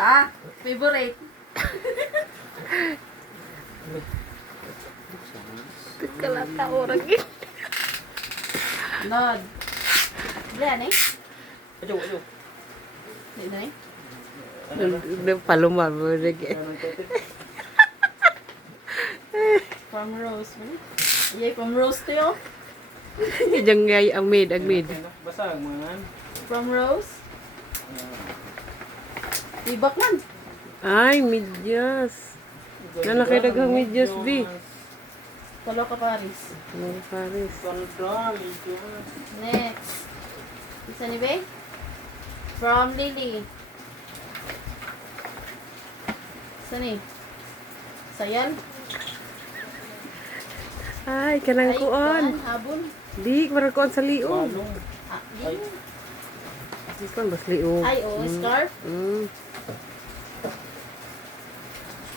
Ah, favorite. Kalata orang gini. Nod. Diyan eh. Ayo, ayo. Dito eh. Udah palumar lagi. From Rose. Iya, from Rose to yun. Jangan gaya amid. Basa man. From Rose. Tibak man. Ay, medyas. Nalaki daghang medyas, bi. Talo ka Paris. Mga Paris. Ganda, medyas. Next. Isa ni Be? From Lily. Isa ni? Sayal? Ay, kanang kuon. Habon? Di, marang kuon sa liog. Balong. Ah, di. Di kuon, bas liog. Ay, oh, scarf?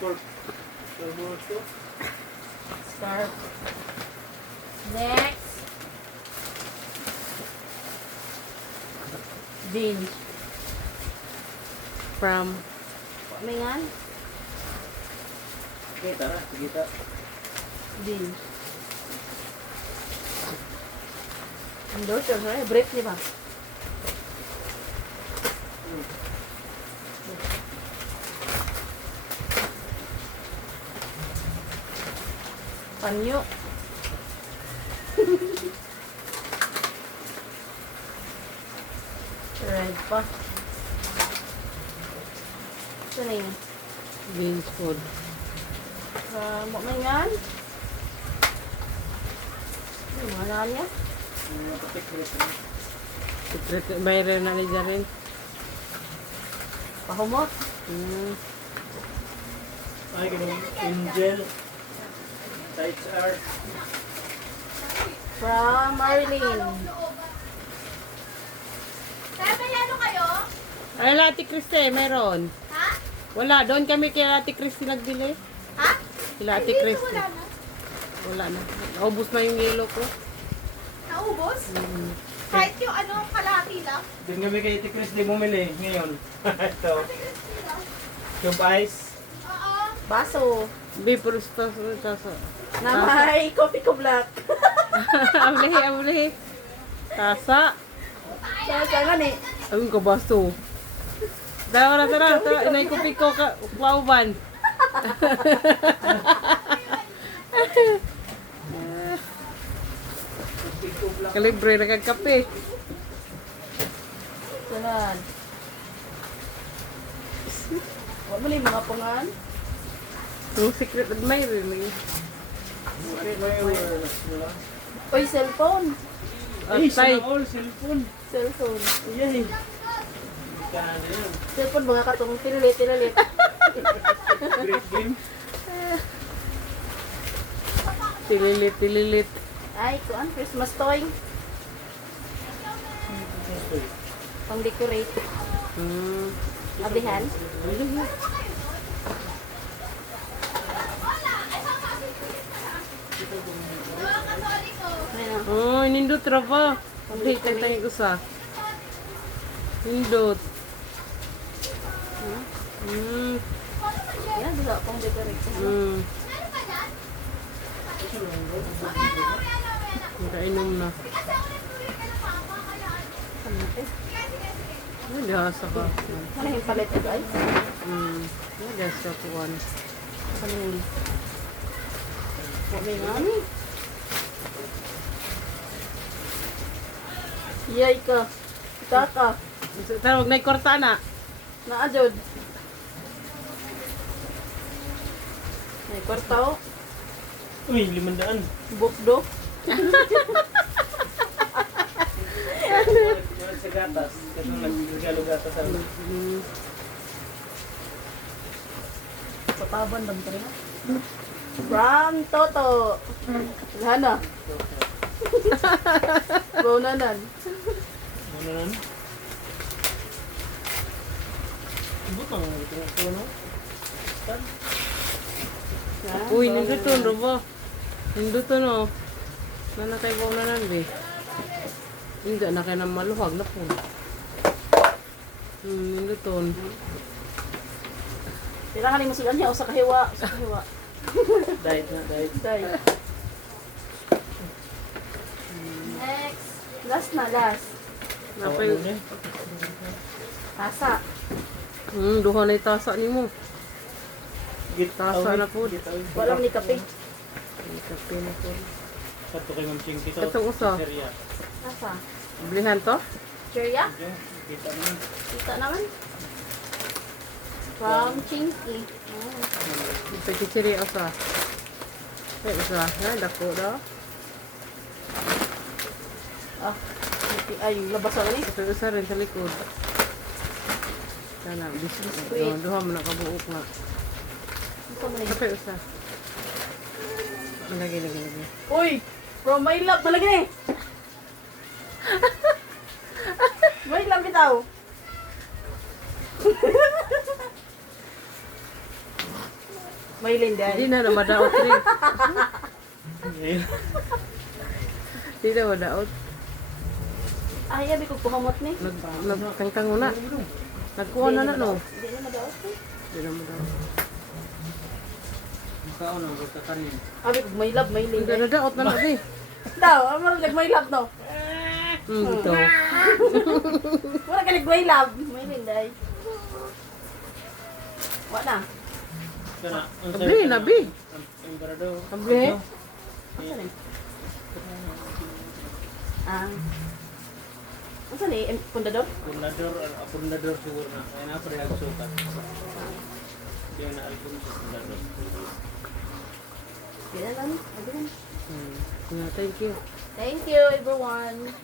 Scorp. Scorp. Scarf. Next. Jeans. From Pamingan? Kita na, kita. Jeans. Endorser, right? Brief niya ba? Panyo. Red pa. Ito na yun. Beans food. Mamingan? Ano, mga naan niya? Secret, mayroon na niya rin. Pahumot. Ay, ganun. Angel. Tights are. From Marilyn. Ay, Ate Christy, meron. Ha? Wala, doon kami kay Ate Christy nagbili. Ha? Kila Ate Christy. Wala na. Naubos na yung yelo ko. Naubos? Kahit yung ano, kalahati lang. Doon kami kay Ate Chris di bumili ngayon. Ito. Yung ice. Oo. Baso. Di, pero ito. Na may coffee ko black. Ablehi. Tasa. Saan nga ni? Ayun ka, baso. Tara. Inay ko piko ka. Pauban. Kalibre na kagkape. Saan? Huwag mo na yung mga pangan. Yung secret admirer ni. Oy, cellphone. Ay, Tay. sana all cellphone. Cellphone. Iyan eh. Kana yan. Cellphone mga katong tinalit. Great game. Tililit. Ay, kuan, Christmas toy. Pang decorate. Abihan. Ano? Oh, nindot ra ba? Hindi, tantay ko sa. Nindot. Yan, dila pang decorate. Kainom na. Nagasa ka. Ano yung palit ito ay? Nagasa ko one. Ano yun? Huwag may ngani. Yay ka. Kita ka. Tawag na ikorta na. Naadod. May kwartaw. Uy, 500. Bukdo. Sa gatas. Kasi nagregalo gatas sa Pataban dam tari. From Toto. Lana. Bonanan. Ano nun? Butang ito no? Uy, ninduton ro ba? Ninduton no. Nanakay ko na nan be. Hindi na kay na maluhag na po. Ninduton. Tirahan ni mo sila niya, usa kahiwa, usa kahiwa. Diet na, diet. Day. Next. Last na, last. Napay. Ano na? Tasa. Duha na yung tasa ni mo. Git Tasa na po. Walang ni kape. Kape na po. Kato kay Ma'am Ching Kito. Katong usa. Seria. Tasa. Blihan to? Cheria? Diyan, kita naman. Kita naman. From Chinky. Oh. Pagkikiri usa. Ay, usa. Ha, dako daw. Ah. Ay, labas ako ni. Ito usa rin sa likod. Sana, business. Duha mo na kabuok nga. Ito mo na yun. Kape usa. Lagi. Uy! From my love talaga ni. My love bitaw. May Hindi lindan. na madaot rin. Eh, Hindi na madaot. Ay, abi ko kuhamot ni. Nagkangkang una. Nagkuha na na no. Hindi na madaot ni. Hindi na madaot. mukhaon ang kanin. Abi ko may love, may Hindi lindan. na daot na natin. Daw, amo like may love no. Ito. Wala ka like may love, may linday. Wala. Kana, Nabi, nabi. Ang barado. Nabi. Asa ni? Ah. Asa ni? Pundador? Pundador siguro na. Kaya na pare ang sukat. Dia na album sa pundador. Hindi na lang. Abi lang. Thank you. Thank you everyone.